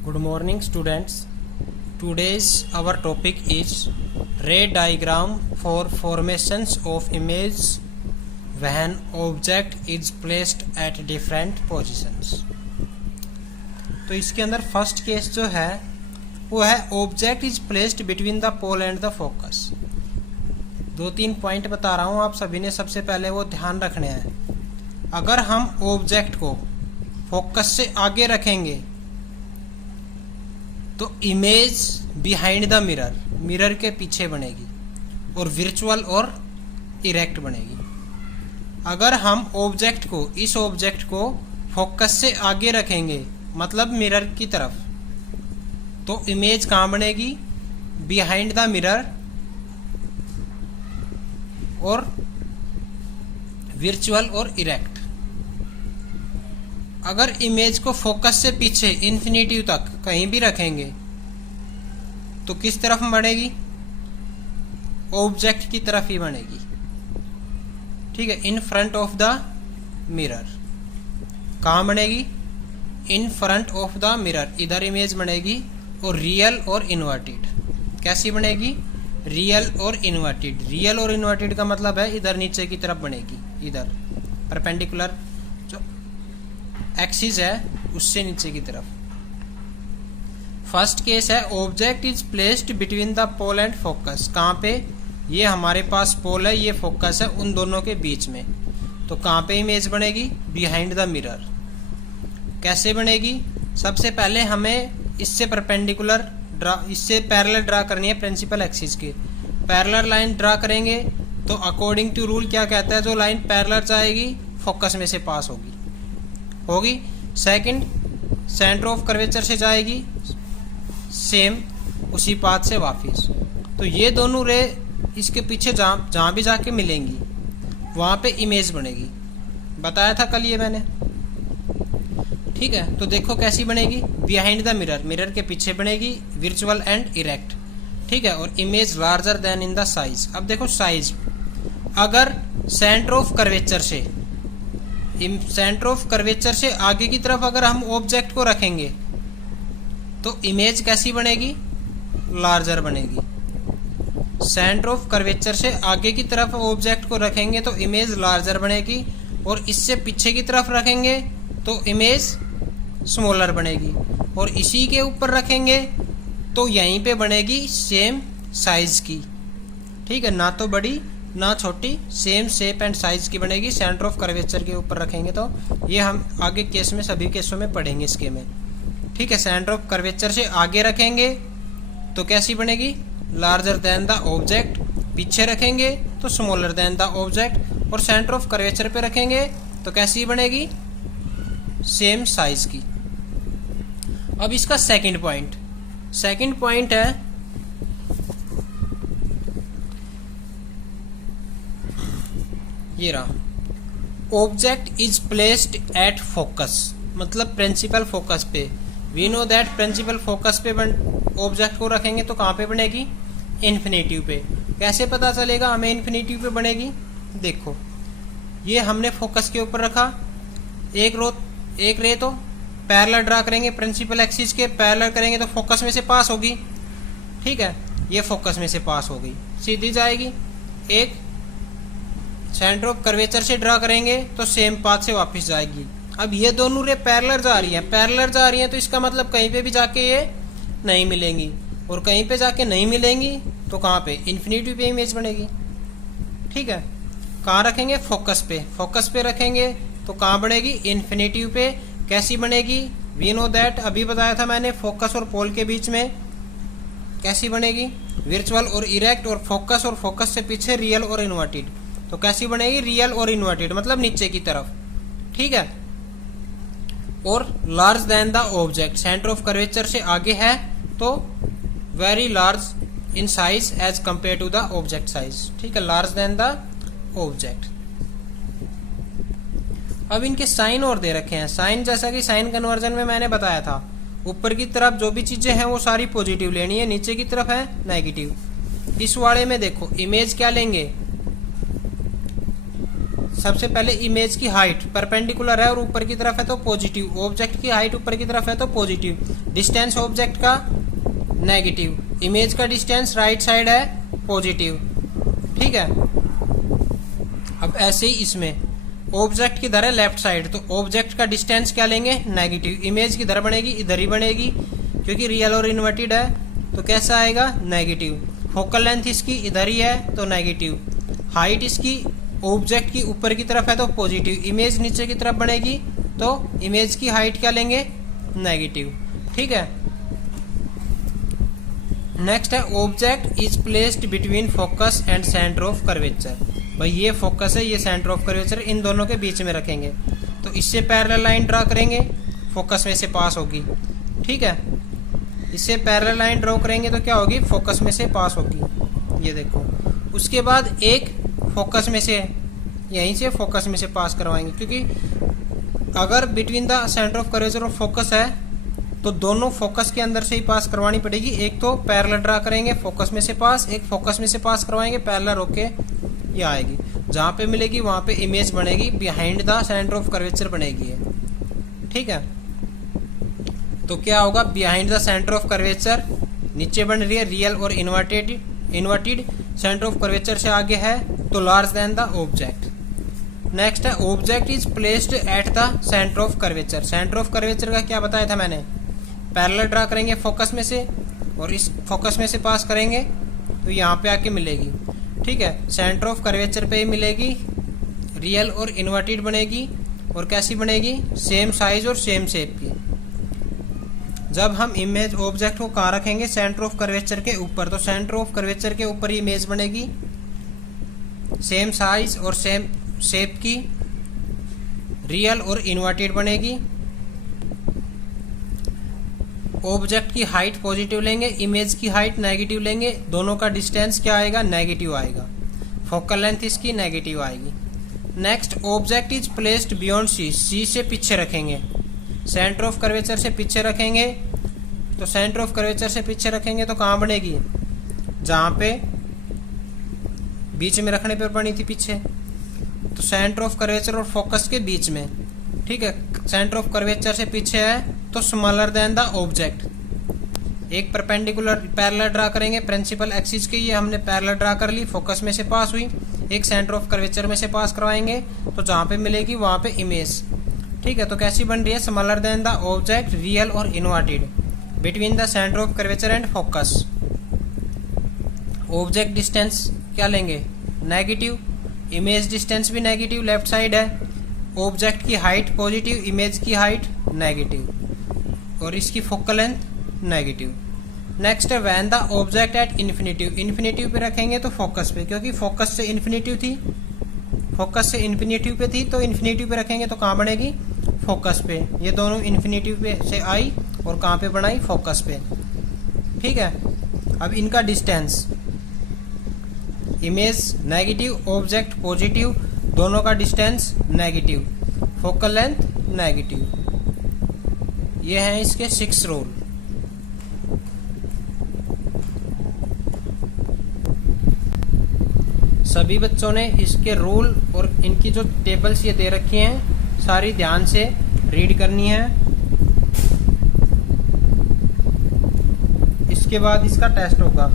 Good morning, students. Today's our topic is ray diagram for formations of image when object is placed at different positions. तो इसके अंदर first case जो है वो है object is placed between the pole and the focus. 2-3 point बता रहा हूँ, आप सभी ने सबसे पहले वो ध्यान रखने हैं। अगर हम ऑब्जेक्ट को फोकस से आगे रखेंगे तो इमेज बिहाइंड द मिरर के पीछे बनेगी और वर्चुअल और इरेक्ट बनेगी। अगर हम इस ऑब्जेक्ट को फोकस से आगे रखेंगे मतलब मिरर की तरफ, तो इमेज कहाँ बनेगी? बिहाइंड द मिरर और वर्चुअल और इरेक्ट। अगर इमेज को फोकस से पीछे इन्फिनिटी तक कहीं भी रखेंगे तो किस तरफ बनेगी? ऑब्जेक्ट की तरफ ही बनेगी। ठीक है, in front of the mirror. कहाँ बनेगी? In front of the mirror, इधर इमेज बनेगी। और रियल और इन्वर्टेड कैसी बनेगी? रियल और इन्वर्टेड। रियल और इन्वर्टेड का मतलब है इधर नीचे की तरफ बनेगी, इधर परपेंडिकुलर जो एक्सिस है उससे नीचे की तरफ। फर्स्ट केस है object is placed between the pole and focus. कहाँ पे? ये हमारे पास पोल है, ये फोकस है, उन दोनों के बीच में। तो कहाँ पे इमेज बनेगी? Behind the mirror. कैसे बनेगी? सबसे पहले हमें इससे परपेंडिकुलर इससे पैरेलल ड्रा करनी है प्रिंसिपल एक्सिस के। पैरेलल लाइन ड्रा करेंगे तो अकॉर्डिंग टू रूल क्या कहता है? जो लाइन पैरेलल जाएगी फोकस में से पास होगी। सेकंड, सेंटर ऑफ कर्वेचर से जाएगी, सेम उसी पाथ से वापस। तो ये दोनों रे इसके पीछे जहाँ भी जाके मिलेंगी वहाँ पे इमेज बनेगी। बताया था कल ये मैंने। ठीक है, तो देखो कैसी बनेगी? बिहाइंड द मिरर के पीछे बनेगी, वर्चुअल एंड इरेक्ट। ठीक है, और image larger then in the size. अब देखो साइज, अगर सेंटर ऑफ कर्वेचर से आगे की तरफ अगर हम ऑब्जेक्ट को रखेंगे तो इमेज कैसी बनेगी? लार्जर बनेगी। सेंटर ऑफ कर्वेचर से आगे की तरफ ऑब्जेक्ट को रखेंगे तो इमेज लार्जर बनेगी, और इससे पीछे की तरफ रखेंगे तो इमेज स्मॉलर बनेगी, और इसी के ऊपर रखेंगे तो यहीं पे बनेगी सेम साइज की। ठीक है, ना तो बड़ी ना छोटी, सेम शेप एंड साइज की बनेगी। सेंटर ऑफ कर्वेचर के ऊपर रखेंगे तो ये हम आगे केस में सभी केसों में पढ़ेंगे इसके में। ठीक है, सेंटर ऑफ कर्वेचर से आगे रखेंगे तो कैसी बनेगी? Larger than the object. पीछे रखेंगे तो स्मॉलर देन द ऑब्जेक्ट, और सेंटर ऑफ कर्वेचर पे रखेंगे तो कैसी बनेगी? सेम साइज की। अब इसका सेकंड पॉइंट है ये रहा, object is placed at focus, मतलब प्रिंसिपल फोकस पे। We know that principal focus पे ऑब्जेक्ट को रखेंगे तो कहाँ पे बनेगी? इन्फिनिटिव पे। कैसे पता चलेगा हमें इन्फिनिटिव पे बनेगी? देखो, ये हमने फोकस के ऊपर रखा, एक रे तो पैरेलल ड्रा करेंगे प्रिंसिपल एक्सिस के, पैरेलल करेंगे तो फोकस में से पास होगी। ठीक है, ये फोकस में से पास हो गई, सीधी जाएगी। एक सेंटर ऑफ कर्वेचर से ड्रा करेंगे तो सेम पाथ से वापस जाएगी। अब ये दोनों रे पैरेलल जा रही हैं तो इसका मतलब कहीं पे भी जाके ये नहीं मिलेंगी, और कहीं पे जाके नहीं मिलेंगी तो कहाँ पे? इन्फिनिटी पे इमेज बनेगी। ठीक है, कहाँ रखेंगे? फोकस पे रखेंगे तो कहाँ बनेगी? इन्फिनिटी पे। कैसी बनेगी? वी नो दैट, अभी बताया था मैंने, फोकस और पोल के बीच में कैसी बनेगी? वर्चुअल और इरेक्ट, और फोकस से पीछे रियल और इन्वर्टेड। तो कैसी बनेगी? रियल और इन्वर्टेड, मतलब नीचे की तरफ। ठीक है, और large than the object, centre of curvature से आगे है तो very large in size as compare to the object size. ठीक है, लार्ज देन द ऑब्जेक्ट। अब इनके साइन और दे रखे हैं। साइन जैसा कि साइन कन्वर्जन में मैंने बताया था, ऊपर की तरफ जो भी चीजें हैं वो सारी पॉजिटिव लेनी है, नीचे की तरफ है नेगेटिव। इस वाले में देखो इमेज क्या लेंगे? सबसे पहले इमेज की हाइट परपेंडिकुलर है और ऊपर की तरफ है तो पॉजिटिव, ऑब्जेक्ट की हाइट ऊपर की तरफ है तो पॉजिटिव, डिस्टेंस ऑब्जेक्ट का नेगेटिव, इमेज का डिस्टेंस राइट साइड है पॉजिटिव। ठीक है, अब ऐसे ही इसमें ऑब्जेक्ट किधर है लेफ्ट साइड, तो ऑब्जेक्ट का डिस्टेंस क्या लेंगे नेगेटिव, इमेज किधर बनेगी इधर ही बनेगी क्योंकि रियल और इन्वर्टेड है तो कैसा आएगा नेगेटिव, फोकल लेंथ इसकी इधर ही है तो नेगेटिव, हाइट इसकी ऑब्जेक्ट की ऊपर की तरफ है तो पॉजिटिव, इमेज नीचे की तरफ बनेगी तो इमेज की हाइट क्या लेंगे नेगेटिव। ठीक है, नेक्स्ट है object is placed between focus and centre of curvature. भाई ये फोकस है ये सेंटर ऑफ कर्वेचर, इन दोनों के बीच में रखेंगे तो इससे पैरेलल लाइन ड्रा करेंगे, फोकस में से पास होगी। ठीक है, इससे पैरेलल लाइन ड्रॉ करेंगे तो क्या होगी फोकस में से पास होगी, ये देखो। उसके बाद एक फोकस में से यहीं से फोकस में से पास करवाएंगे क्योंकि अगर between the centre of curvature और फोकस है तो दोनों फोकस के अंदर से ही पास करवानी पड़ेगी। एक तो पैरेलल ड्रा करेंगे फोकस में से पास, एक फोकस में से पास करवाएंगे पैरेलल होके ये आएगी, जहां पे मिलेगी वहां पे इमेज बनेगी, behind the centre of curvature बनेगी है। ठीक है, तो क्या होगा behind the centre of curvature नीचे बन रही है रियल और इन्वर्टेड, सेंटर ऑफ कर्वेचर से आगे है तो large than the object. Next है object is placed at the centre of curvature. Centre of curvature का क्या बताया था मैंने, पैरेलल ड्रा करेंगे फोकस में से और इस फोकस में से पास करेंगे तो यहाँ पे आके मिलेगी। ठीक है, सेंटर ऑफ कर्वेचर पे ही मिलेगी, रियल और इन्वर्टेड बनेगी और कैसी बनेगी सेम साइज और सेम शेप की। जब हम इमेज ऑब्जेक्ट को कहाँ रखेंगे सेंटर ऑफ कर्वेचर के ऊपर, तो सेंटर ऑफ कर्वेचर के ऊपर ही इमेज बनेगी, सेम साइज और सेम शेप की, रियल और इन्वर्टेड बनेगी। ऑब्जेक्ट की हाइट पॉजिटिव लेंगे, इमेज की हाइट नेगेटिव लेंगे, दोनों का डिस्टेंस क्या आएगा नेगेटिव आएगा, फोकल लेंथ इसकी नेगेटिव आएगी। Next object is placed beyond C, C से पीछे रखेंगे, सेंटर ऑफ कर्वेचर से पीछे रखेंगे तो सेंटर ऑफ कर्वेचर से पीछे रखेंगे तो कहाँ बनेगी जहां पे बीच में रखने पर बनी थी पीछे, तो सेंटर ऑफ कर्वेचर और फोकस के बीच में। ठीक है, सेंटर ऑफ कर्वेचर से पीछे है तो स्मॉलर देन द ऑब्जेक्ट। एक परपेंडिकुलर पैरेलल ड्रा करेंगे प्रिंसिपल एक्सिस के, ये हमने पैरेलल ड्रा कर ली, फोकस में से पास हुई, एक सेंटर ऑफ कर्वेचर में से पास करवाएंगे तो जहां पे मिलेगी वहां पे इमेज। ठीक है, तो कैसी बन रही है smaller than the object, real और inverted, between the centre of curvature and focus. Object distance क्या लेंगे नेगेटिव, इमेज डिस्टेंस भी नेगेटिव लेफ्ट साइड है, ऑब्जेक्ट की हाइट पॉजिटिव, इमेज की हाइट नेगेटिव और इसकी फोकल लेंथ नेगेटिव। नेक्स्ट है when the object at infinitive, infinitive पे रखेंगे तो फोकस पे, क्योंकि फोकस से इन्फिनिटिव थी, फोकस से इन्फिनिटिव पे थी तो इन्फिनिटिव पे रखेंगे तो कहाँ बनेगी फोकस पे, ये दोनों इन्फिनिटिव पे से आई और कहाँ पे बनाई फोकस पे। ठीक है, अब इनका distance, image negative object positive, दोनों का distance negative, focal length negative. ये हैं इसके 6 रूल। सभी बच्चों ने इसके रूल और इनकी जो टेबल्स ये दे रखी हैं सारी ध्यान से रीड करनी है। इसके बाद इसका टेस्ट होगा।